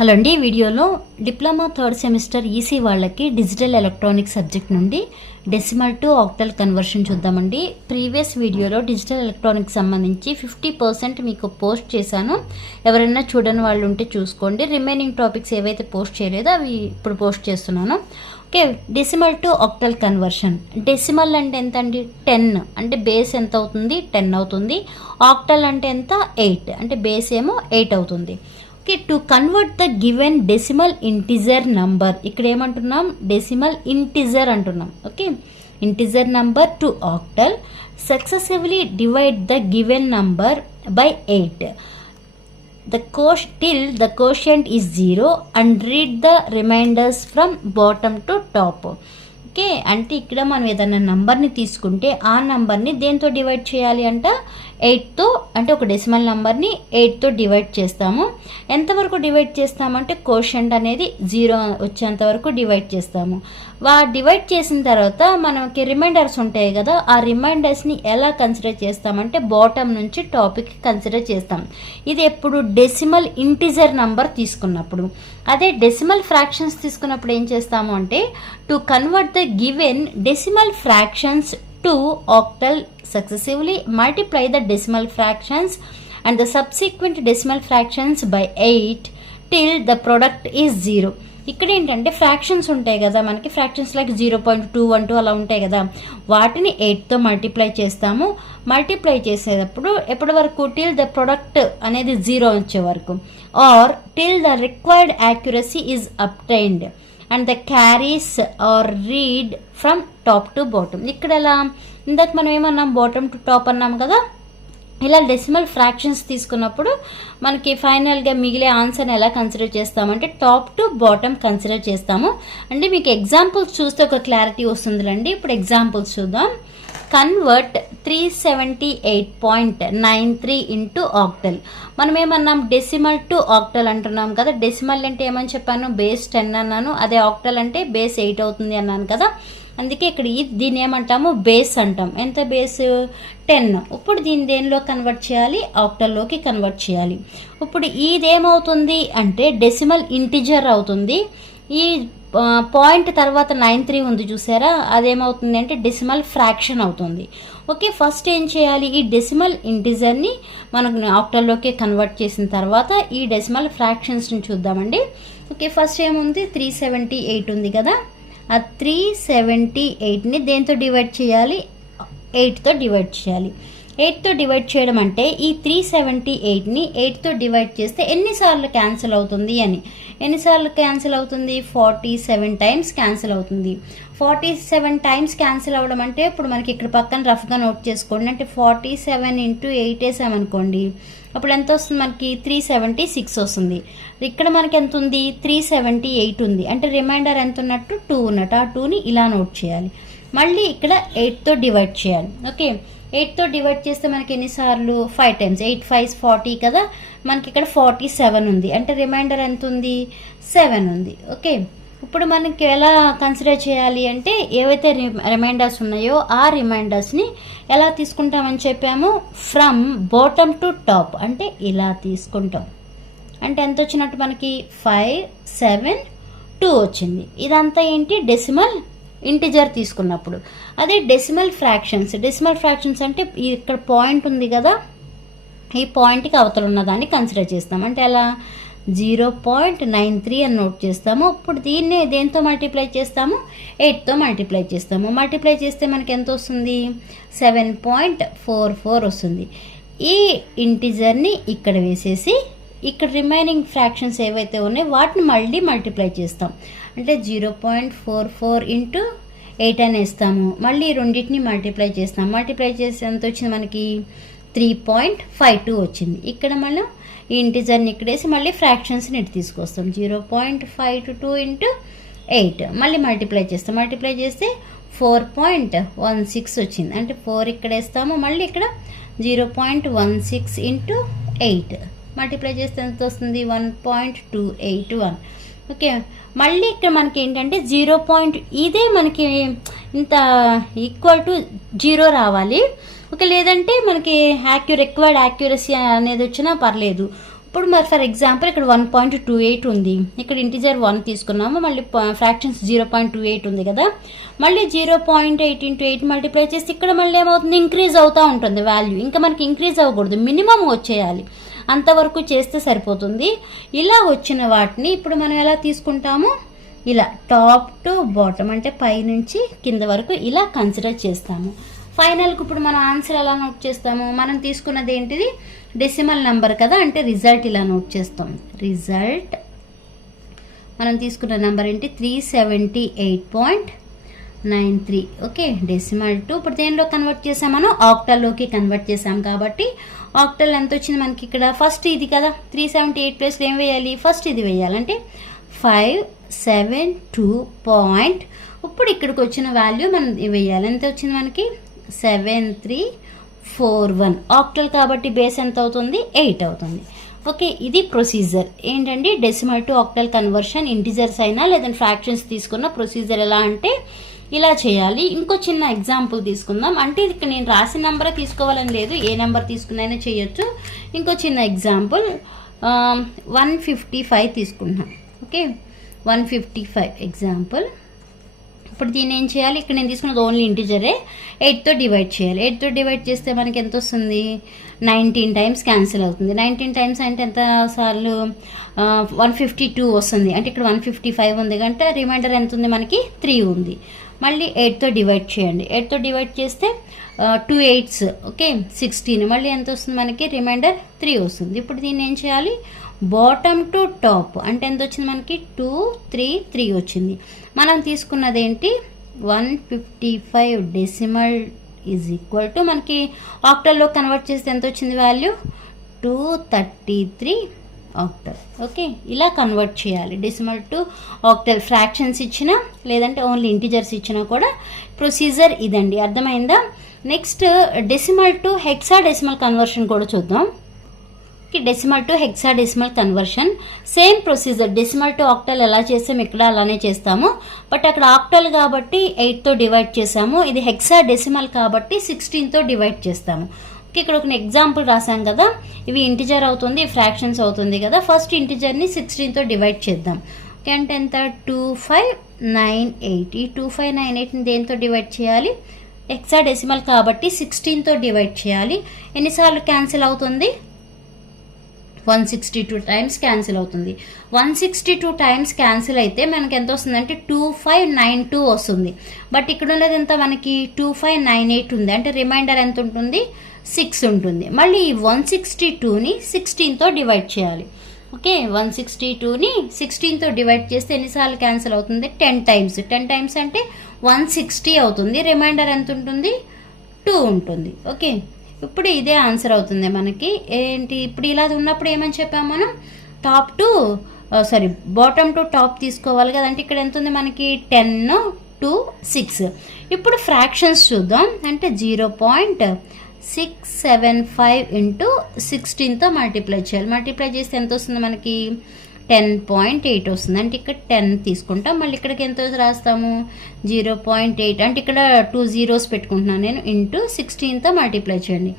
Hello అండి, వీడియోలో diploma third semester EC వాళ్ళకి డిజిటల్ ఎలక్ట్రానిక్స్ సబ్జెక్ట్ నుండి డెసిమల్ టు ఆక్టల్ కన్వర్షన్ చూద్దామండి. ప్రీవియస్ వీడియోలో డిజిటల్ ఎలక్ట్రానిక్స్ సంబంధించి 50% మీకు పోస్ట్ చేశాను. ఎవరైనా చూడని వాళ్ళు ఉంటే చూసుకోండి. రిమైనింగ్ టాపిక్స్ ఏవైతే పోస్ట్ చేయలేదో అవి ఇప్పుడు పోస్ట్ చేస్తున్నాను. Okay, decimal to octal conversion. Decimal అంటే ఎంత అండి? 10 అంటే బేస్ ఎంత అవుతుంది? 10 అవుతుంది. ఆక్టల్ అంటే ఎంత? 8 అంటే బేస్ ఏమో 8 అవుతుంది. Okay, to convert the given decimal integer number, ఇక్కడ ఏమంటున్నాం? డెసిమల్ ఇంటిజర్ అంటున్నాం. Okay, integer number to octal, successively divide the given number by 8 till the quotient is 0 and read the remainders from bottom to top. Okay, అంటే ఇక్కడ మనం ఏదైనా నంబర్ని తీసుకుంటే ఆ నంబర్ని దేంతో డివైడ్ చేయాలి అంట? 8తో, అంటే ఒక డెసిమల్ నంబర్ని 8తో డివైడ్ చేస్తాము. ఎంతవరకు డివైడ్ చేస్తామంటే కోషంట్ అనేది 0 వచ్చేంత వరకు డివైడ్ చేస్తాము. డివైడ్ చేసిన తర్వాత మనకి రిమైండర్స్ ఉంటాయి కదా, ఆ రిమైండర్స్ని ఎలా కన్సిడర్ చేస్తామంటే బాటమ్ నుంచి టాపిక్ కన్సిడర్ చేస్తాం. ఇది ఎప్పుడు? డెసిమల్ ఇంటిజర్ నంబర్ తీసుకున్నప్పుడు. అదే డెసిమల్ ఫ్రాక్షన్స్ తీసుకున్నప్పుడు ఏం చేస్తాము అంటే, to convert the given decimal fractions to octal, successively multiply the decimal fractions and the subsequent decimal fractions by 8 till the product is 0. ఇక్కడ ఏంటంటే ఫ్రాక్షన్స్ ఉంటాయి కదా మనకి, ఫ్రాక్షన్స్ లైక్ 0.212 అలా ఉంటాయి కదా, వాటిని 8తో మల్టిప్లై చేస్తాము. మల్టిప్లై చేసేటప్పుడు ఎప్పటి వరకు? టిల్ ద ప్రొడక్ట్ అనేది 0 వచ్చే వరకు, or till the required accuracy is obtained and the carries are read from top to bottom. ఇక్కడ ఎలా? ఇందాక మనం ఏమన్నాం? బాటమ్ టు టాప్ అన్నాం కదా. ఇలా డెసిమల్ ఫ్రాక్షన్స్ తీసుకున్నప్పుడు మనకి ఫైనల్గా మిగిలే ఆన్సర్ని ఎలా కన్సిడర్ చేస్తామంటే టాప్ టు బాటమ్ కన్సిడర్ చేస్తాము. అంటే మీకు ఎగ్జాంపుల్స్ చూస్తే ఒక క్లారిటీ వస్తుందిలండి. ఇప్పుడు ఎగ్జాంపుల్స్ చూద్దాం. Convert 378.93 into octal. మనం ఏమన్నాం? డెసిమల్ టు ఆక్టల్ అంటున్నాం కదా. డెసిమల్ అంటే ఏమని చెప్పాను? బేస్ 10 అన్నాను. అదే ఆక్టల్ అంటే బేస్ 8 అవుతుంది అన్నాను కదా. అందుకే ఇక్కడ దీన్ని ఏమంటాము? బేస్ అంటాం. ఎంత బేస్? 10. ఇప్పుడు దీన్ని దేనిలో కన్వర్ట్ చేయాలి? ఆక్టల్లోకి కన్వర్ట్ చేయాలి. ఇప్పుడు ఇదేమవుతుంది అంటే డెసిమల్ ఇంటిజర్ అవుతుంది. ఈ పాయింట్ తర్వాత 93 ఉంది చూసారా, అదేమవుతుంది అంటే డెసిమల్ ఫ్రాక్షన్ అవుతుంది. ఓకే, ఫస్ట్ ఏం చేయాలి? ఈ డెసిమల్ ఇంటిజర్ని మనకు ఆక్టల్లోకి కన్వర్ట్ చేసిన తర్వాత ఈ డెసిమల్ ఫ్రాక్షన్స్ని చూద్దామండి. ఓకే, ఫస్ట్ ఏముంది? 378 ఉంది కదా. ఆ 378ని దేంతో డివైడ్ చేయాలి? 8తో డివైడ్ చేయాలి. 8తో డివైడ్ చేయడం అంటే ఈ 378ని 8తో డివైడ్ చేస్తే ఎన్నిసార్లు క్యాన్సిల్ అవుతుంది అని. ఎన్నిసార్లు క్యాన్సిల్ అవుతుంది? 47 టైమ్స్ క్యాన్సిల్ అవుతుంది. 47 టైమ్స్ క్యాన్సిల్ అవ్వడం అంటే ఇప్పుడు మనకి ఇక్కడ పక్కన రఫ్గా నోట్ చేసుకోండి. అంటే 47 ఇంటూ 8 వేసామనుకోండి, అప్పుడు ఎంత వస్తుంది మనకి? 376 వస్తుంది. ఇక్కడ మనకి ఎంత ఉంది? 378 ఉంది. అంటే రిమైండర్ ఎంత ఉన్నట్టు? 2 ఉన్నట్టు. ఆ 2ని ఇలా నోట్ చేయాలి. మళ్ళీ ఇక్కడ 8తో డివైడ్ చేయాలి. ఓకే, 8తో డివైడ్ చేస్తే మనకి ఎన్నిసార్లు? 5 టైమ్స్. 8 5 40 కదా. మనకి ఇక్కడ 47 ఉంది. అంటే రిమైండర్ ఎంత ఉంది? 7 ఉంది. ఓకే, ఇప్పుడు మనకి ఎలా కన్సిడర్ చేయాలి అంటే ఏవైతే రిమైండర్స్ ఉన్నాయో ఆ రిమైండర్స్ని ఎలా తీసుకుంటామని చెప్పాము? ఫ్రమ్ బాటమ్ టు టాప్, అంటే ఇలా తీసుకుంటాం. అంటే ఎంత వచ్చినట్టు మనకి? 5 7 2 వచ్చింది. ఇదంతా ఏంటి? డెసిమల్ ఇంటిజర్ తీసుకున్నప్పుడు. అదే డెసిమల్ ఫ్రాక్షన్స్. డెసిమల్ ఫ్రాక్షన్స్ అంటే ఇక్కడ పాయింట్ ఉంది కదా, ఈ పాయింట్కి అవతల ఉన్నదాన్ని కన్సిడర్ చేస్తాం. అంటే అలా 0.93 అని నోట్ చేస్తాము. ఇప్పుడు దీన్ని దేంతో మల్టిప్లై చేస్తాము? 8తో మల్టిప్లై చేస్తాము. మల్టిప్లై చేస్తే మనకి ఎంత వస్తుంది? 7.44 వస్తుంది. ఈ ఇంటిజర్ని ఇక్కడ వేసేసి ఇక్కడ రిమైనింగ్ ఫ్రాక్షన్స్ ఏవైతే ఉన్నాయో వాటిని మళ్ళీ మల్టిప్లై చేస్తాం. అంటే 0.44 ఇంటూ 8 అని వేస్తాము. మళ్ళీ రెండింటిని మల్టిప్లై చేస్తాం. మల్టిప్లై చేసి ఎంత వచ్చింది మనకి? 3.52 వచ్చింది. ఇక్కడ మనం ఈ ఇంటిజర్ని ఇక్కడ వేసి మళ్ళీ ఫ్రాక్షన్స్ని ఇటు తీసుకొస్తాం. 0.52 ఇంటూ 8 మళ్ళీ మల్టిప్లై చేస్తాం. మల్టిప్లై చేస్తే 4.16 వచ్చింది. అంటే 4 ఇక్కడ వేస్తాము. మళ్ళీ ఇక్కడ 0.16 ఇంటూ 8 మల్టిప్లై చేస్తే ఎంత వస్తుంది? 1.281. ఓకే, మళ్ళీ ఇక్కడ మనకి ఏంటంటే 0. ఇదే మనకి ఇంత ఈక్వల్ టు 0 రావాలి. ఓకే, లేదంటే మనకి రిక్వైర్డ్ యాక్యురసీ అనేది వచ్చినా పర్లేదు. ఇప్పుడు మరి ఫర్ ఎగ్జాంపుల్ ఇక్కడ 1.28 ఉంది, ఇక్కడ ఇంటిజర్ 1 తీసుకున్నాము, మళ్ళీ ఫ్రాక్షన్స్ 0.28 ఉంది కదా, మళ్ళీ 0.8 × 8 మల్టిప్లై చేస్తే ఇక్కడ మళ్ళీ ఏమవుతుంది, ఇంక్రీజ్ అవుతూ ఉంటుంది వాల్యూ. ఇంకా మనకి ఇంక్రీజ్ అవ్వకూడదు, మినిమం వచ్చేయాలి, అంతవరకు చేస్తే సరిపోతుంది. ఇలా వచ్చిన వాటిని ఇప్పుడు మనం ఎలా తీసుకుంటాము, ఇలా టాప్ టు బాటమ్ అంటే పై నుంచి కింద వరకు ఇలా కన్సిడర్ చేస్తాము. ఫైనల్కి ఇప్పుడు మన ఆన్సర్ ఎలా నోట్ చేస్తాము, మనం తీసుకున్నది ఏంటిది డెసిమల్ నెంబర్ కదా, అంటే రిజల్ట్ ఇలా నోట్ చేస్తాం. రిజల్ట్ మనం తీసుకున్న నెంబర్ ఏంటి 378.93. ఓకే, డెసిమల్ టు ఇప్పుడు దేనిలో కన్వర్ట్ చేసాం, మనం ఆక్టల్లోకి కన్వర్ట్ చేసాం కాబట్టి ఆక్టల్ ఎంత వచ్చింది మనకి ఇక్కడ, ఫస్ట్ ఇది కదా 378 ప్లస్ ఏం వేయాలి, ఫస్ట్ ఇది వేయాలంటే 572. ఇప్పుడు ఇక్కడికి వచ్చిన వాల్యూ మనం వేయాలి, ఎంత వచ్చింది మనకి 7341. ఆక్టల్ కాబట్టి బేస్ ఎంత అవుతుంది, 8 అవుతుంది. ఓకే, ఇది ప్రొసీజర్ ఏంటండి decimal to octal conversion. Integers అయినా లేదంటే ఫ్రాక్షన్స్ తీసుకున్న ప్రొసీజర్ ఎలా అంటే ఇలా చేయాలి. ఇంకో చిన్న ఎగ్జాంపుల్ తీసుకుందాం, అంటే ఇక్కడ నేను రాసిన నెంబరే తీసుకోవాలని లేదు, ఏ నెంబర్ తీసుకున్నైనా చేయొచ్చు. ఇంకో చిన్న ఎగ్జాంపుల్ 155 తీసుకుంటున్నాం. Okay, 155 example. ఇప్పుడు దీన్ని ఏం చేయాలి, ఇక్కడ నేను తీసుకున్నది ఓన్లీ ఇంటిజరే, 8తో డివైడ్ చేయాలి. 8తో డివైడ్ చేస్తే మనకి ఎంత వస్తుంది, 19 టైమ్స్ క్యాన్సిల్ అవుతుంది. 19 టైమ్స్ అంటే ఎంత సార్లు 152 వస్తుంది, అంటే ఇక్కడ 155 ఉంది కంటే రిమైండర్ ఎంత ఉంది మనకి 3 ఉంది. మళ్ళీ 8తో డివైడ్ చేయండి, 8తో డివైడ్ చేస్తే 2 8s ఓకే 16, మళ్ళీ ఎంత వస్తుంది మనకి రిమైండర్ 3 వస్తుంది. ఇప్పుడు దీన్ని ఏం చేయాలి, బాటమ్ టు టాప్ అంటే ఎంత వచ్చింది మనకి 2 3 3 వచ్చింది. మనం తీసుకున్నది ఏంటి 155 డెసిమల్ ఈజ్ ఈక్వల్ టు మనకి ఆక్టల్లో కన్వర్ట్ చేస్తే ఎంత వచ్చింది వాల్యూ 233 ఆక్టల్. ఓకే, ఇలా కన్వర్ట్ చేయాలి డెసిమల్ టు ఆక్టల్. ఫ్రాక్షన్స్ ఇచ్చినా లేదంటే ఓన్లీ ఇంటిజర్స్ ఇచ్చినా కూడా ప్రొసీజర్ ఇదండి, అర్థమైందా. Next decimal to hexadecimal conversion కూడా చూద్దాం. Decimal to hexadecimal conversion same procedure, decimal to octal ఎలా చేసాం ఇక్కడ అలానే చేస్తాము, బట్ అక్కడ ఆక్టల్ కాబట్టి 8తో డివైడ్ చేసాము, ఇది హెక్సాడెసిమల్ కాబట్టి 16తో డివైడ్ చేస్తాము. ఓకే, ఇక్కడ ఒక ఎగ్జాంపుల్ రాసాం కదా, ఇవి ఇంటిజర్ అవుతుంది, ఫ్రాక్షన్స్ అవుతుంది కదా. ఫస్ట్ ఇంటిజర్ని 16తో డివైడ్ చేద్దాం. ఓకే, అంటే ఎంత 2598. ఈ 2598ని దేంతో డివైడ్ చేయాలి, హెక్సాడెసిమల్ కాబట్టి 16తో డివైడ్ చేయాలి. ఎన్నిసార్లు క్యాన్సిల్ అవుతుంది, 162 టైమ్స్ క్యాన్సిల్ అవుతుంది. 162 టైమ్స్ క్యాన్సిల్ అయితే మనకి ఎంత వస్తుంది అంటే 2592 వస్తుంది. బట్ ఇక్కడ ఉన్నది ఎంత మనకి 2598 ఉంది, అంటే రిమైండర్ ఎంత ఉంటుంది 6 ఉంటుంది. మళ్ళీ ఈ 162ని 16తో డివైడ్ చేయాలి. ఓకే, 162ని 16తో డివైడ్ చేస్తే ఎన్నిసార్లు క్యాన్సిల్ అవుతుంది 10 టైమ్స్. 10 టైమ్స్ అంటే 160 అవుతుంది, రిమైండర్ ఎంత ఉంటుంది 2 ఉంటుంది. ఓకే, ఇప్పుడు ఇదే ఆన్సర్ అవుతుంది మనకి. ఏంటి ఇప్పుడు ఇలా ఉన్నప్పుడు ఏమని చెప్పాము మనం, top to bottom to top తీసుకోవాలి కదా, అంటే ఇక్కడ ఎంత ఉంది మనకి 10 2 6. ఇప్పుడు ఫ్రాక్షన్స్ చూద్దాం, అంటే 0.675 ఇంటూ 16తో మల్టిప్లై చేయాలి. మల్టిప్లై చేస్తే ఎంత వస్తుంది మనకి 10.8 వస్తుంది, అంటే ఇక్కడ 10 తీసుకుంటాం. మళ్ళీ ఇక్కడికి ఎంత రాస్తాము 0.8, అంటే ఇక్కడ 2 zeros పెట్టుకుంటున్నాను నేను, ఇంటూ 16తో మల్టిప్లై చేయండి.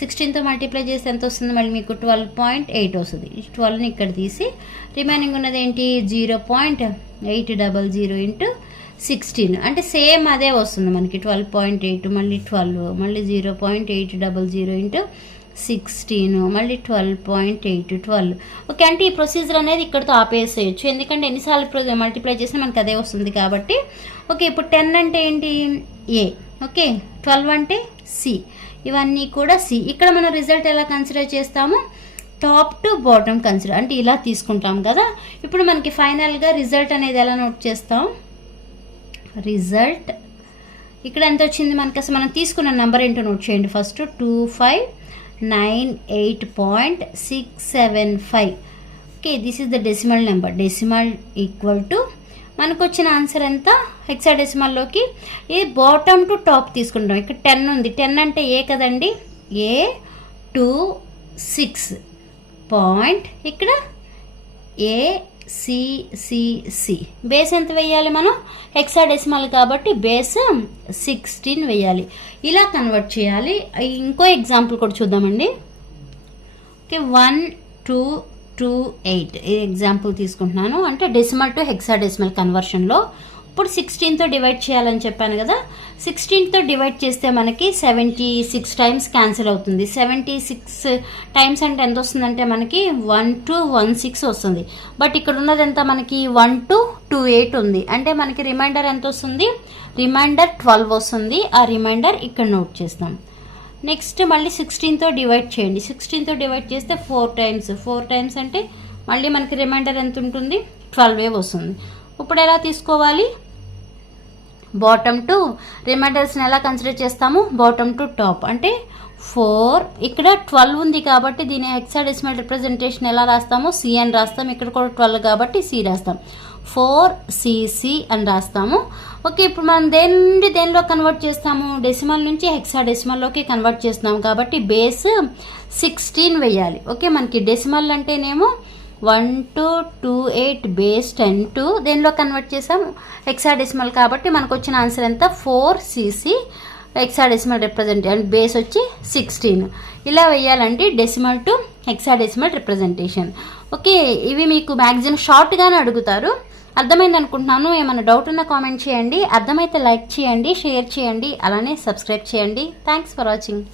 16తో మల్టిప్లై చేస్తే ఎంత వస్తుంది మళ్ళీ మీకు 12.8 వస్తుంది. 12ని ఇక్కడ తీసి రిమైనింగ్ ఉన్నది ఏంటి 0.800 ఇంటూ 16, అంటే సేమ్ అదే వస్తుంది మనకి 12.8, మళ్ళీ 12, మళ్ళీ 0.800 ఇంటూ 16, మళ్ళీ 12.8 12. ఓకే, అంటే ఈ ప్రొసీజర్ అనేది ఇక్కడతో ఆపేసేయచ్చు, ఎందుకంటే ఎన్నిసార్లు మల్టిప్లై చేసినా మనకి అదే వస్తుంది కాబట్టి. ఓకే, ఇప్పుడు 10 అంటే ఏంటి ఏ, ఓకే 12 అంటే సి, ఇవన్నీ కూడా సి. ఇక్కడ మనం రిజల్ట్ ఎలా కన్సిడర్ చేస్తాము, టాప్ టు బాటమ్ కన్సిడర్, అంటే ఇలా తీసుకుంటాం కదా. ఇప్పుడు మనకి ఫైనల్గా రిజల్ట్ అనేది ఎలా నోట్ చేస్తాం, రిజల్ట్ ఇక్కడ ఎంత వచ్చింది మనకి, అసలు మనం తీసుకున్న నెంబర్ ఏంటో నోట్ చేయండి first, 2598.675. Okay, this is the decimal number. Decimal equal to మనకు వచ్చిన ఆన్సర్ ఎంత హెక్సాడెసిమల్లోకి, ఇది బాటమ్ టు టాప్ తీసుకుంటాం. ఇక్కడ 10 ఉంది, 10 అంటే ఏ కదండి, A26 పాయింట్, ఇక్కడ ACCC. బేస్ ఎంత వేయాలి మనం, హెక్సాడెసిమల్ కాబట్టి బేస్ 16 వేయాలి. ఇలా కన్వర్ట్ చేయాలి. ఇంకో ఎగ్జాంపుల్ కూడా చూద్దామండి. ఓకే, 1 2 8 ఈ ఎగ్జాంపుల్ తీసుకుంటున్నాను. అంటే డెసిమల్ టు హెక్సాడెసిమల్ కన్వర్షన్లో ఇప్పుడు 16తో డివైడ్ చేయాలని చెప్పాను కదా. 16తో డివైడ్ చేస్తే మనకి 76 టైమ్స్ క్యాన్సిల్ అవుతుంది. 76 టైమ్స్ అంటే ఎంత వస్తుందంటే మనకి 1216 వస్తుంది. బట్ ఇక్కడ ఉన్నది ఎంత మనకి 1228 ఉంది. అంటే మనకి రిమైండర్ ఎంత వస్తుంది, రిమైండర్ 12 వస్తుంది. ఆ రిమైండర్ ఇక్కడ నోట్ చేస్తాం. నెక్స్ట్ మళ్ళీ 16తో డివైడ్ చేయండి. 16తో డివైడ్ చేస్తే 4 టైమ్స్ అంటే మళ్ళీ మనకి రిమైండర్ ఎంత ఉంటుంది, 12 వస్తుంది. ఇప్పుడు ఎలా తీసుకోవాలి, బాటమ్ టు రిమైండర్స్ని ఎలా కన్సిడర్ చేస్తాము, బాటమ్ టు టాప్. అంటే 4 ఇక్కడ 12 ఉంది కాబట్టి దీని హెక్సాడెసిమల్ రిప్రజెంటేషన్ ఎలా రాస్తాము, సి అని రాస్తాం. ఇక్కడ కూడా 12 కాబట్టి సి రాస్తాం, 4cc అని రాస్తాము. ఓకే, ఇప్పుడు మనం దేనిలో కన్వర్ట్ చేస్తాము, డెసిమల్ నుంచి హెక్సాడెసిమల్లోకి కన్వర్ట్ చేస్తున్నాము కాబట్టి బేస్ 16 వేయాలి. ఓకే, మనకి డెసిమల్ అంటేనేమో 1228 బేస్ 10 దేనిలో కన్వర్ట్ చేసాం, హెక్సాడెసిమల్ కాబట్టి మనకు వచ్చిన ఆన్సర్ ఎంత 4cc హెక్సాడెసిమల్ రిప్రజెంటేషన్, బేస్ వచ్చి 16. ఇలా వేయాలంటే decimal to hexadecimal representation. Okay, ఇవి మీకు మ్యాక్సిమం షార్ట్గానే అడుగుతారు. అర్థమైంది అనుకుంటున్నాను. ఏమైనా డౌట్ ఉన్నా కామెంట్ చేయండి. అర్థమైతే లైక్ చేయండి, షేర్ చేయండి, అలానే సబ్స్క్రైబ్ చేయండి. Thanks for watching.